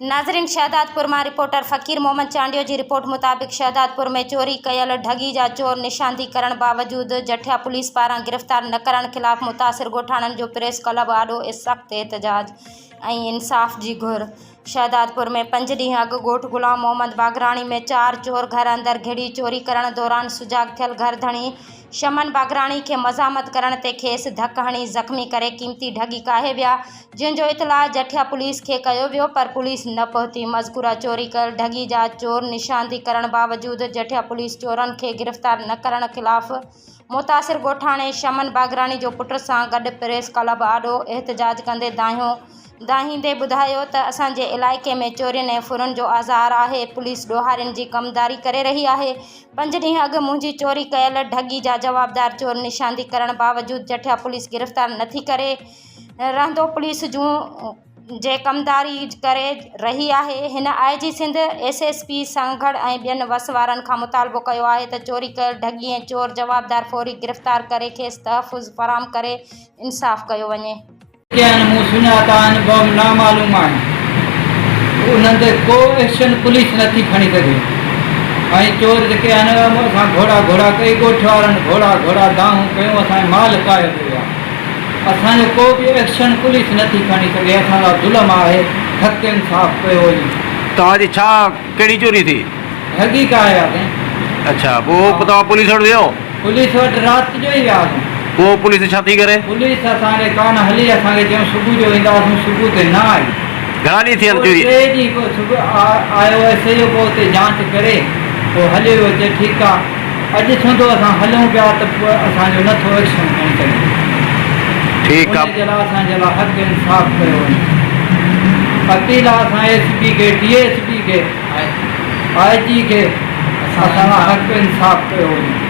नाज़रीन, शहदादपुर में रिपोर्टर फ़कीर मोहम्मद चांडियो की रिपोर्ट मुताबिक शहदादपुर में चोरी कयल ठगी जा चोर निशांदी करण बावजूद जठिया पुलिस पारां गिरफ़्तार न करण खिलाफ़ मुतासिर ॻोठाणनि जो प्रेस क्लब आॾो सख़्त एहतजाज ऐं इंसाफ़ की घुर। शहदादपुर में 5 ॾींहं अॻु ॻोठ गुलाम मोहम्मद बागराणी में 4 चोर घर अंदर घिड़ी चोरी करण दौरान सुजाग थियल घर धणी शमन बागराणी के मज़ामत करण ते खेसि धक हणी ज़ख़्मी करे क़ीमती ठगी काहे विया, जिनजो इतला जठिया पुलिस के कयो वियो, पर पुलिस न पहुती। मज़कूरा चोरी कयल ठगी जा चोर निशांदी करण बावजूद जठिया पुलिस चोरन के गिरफ़्तार न करण खिलाफ़ मुतासिर ॻोठाणे शमन बागराणी जो पुट सां गॾु प्रेस क्लब आॾो एहतजाज कंदे दाहींदे ॿुधायो त असांजे इलाइक़े में चोरियुनि ऐं फुरनि जो आज़ार आहे। पुलिस ॾोहारियुनि जी कमदारी करे रही आहे। 5 ॾींहं अॻु मुंहिंजी चोरी कयल ठगी जा जवाबदार चोर निशांदी करण बावजूद जठिया पुलिस गिरफ़्तार नथी करे रहंदो पुलिस जूं जे कमदारी करे रही आहे। हिन IG सिंध SSP संगड़ ऐं ॿियनि वस वारनि खां मुतालबो कयो आहे त चोरी कयल ठगी ऐं चोर जवाबदार फौरी गिरफ़्तार करे खेसि तहफ़ुज़ फराहम करे इंसाफ़ कयो वञे। मूं सुञाता अनुभव नामालूम आहिनि, उन्हनि ते को एक्शन पुलिस नथी खणी सघे। ऐं चोर जेके आहिनि असां घोड़ा कई ॻोठ वारनि घोड़ा दाहूं कयूं, असांजो माल कायो पियो आहे। असांजो को बि एक्शन पुलिस नथी खणी सघे। असांजा ज़ुल्म आहे, हक़ इंसाफ़ कयो वञे। तव्हांजी छा कहिड़ी चोरी थी? ठगी कयासीं। अच्छा, पोइ तव्हां पुलिस वटि वियो? पुलिस वटि राति जो ई वियासीं। पोइ पुलिस छा थी करे? पुलिस असांखे कान हली, असांखे चयूं सुबुह जो ईंदासीं, सुबुह ते न आई। घणा ॾींहं थियल चोरी? 3 ॾींहं पोइ सुबुह आयो SIO पोइ उते जांच करे पोइ हलियो वियो। चए ठीकु आहे, अॼु छंदो असां हलूं पिया त पोइ असांजो नथो एक्शन खणी सघे। ठीकु आहे, जे लाइ असांजे लाइ हक़ इंसाफ़ कयो वञे। अपील आहे असां SP खे, DSP खे, IG खे, असां हक़ इंसाफ़ कयो वञे।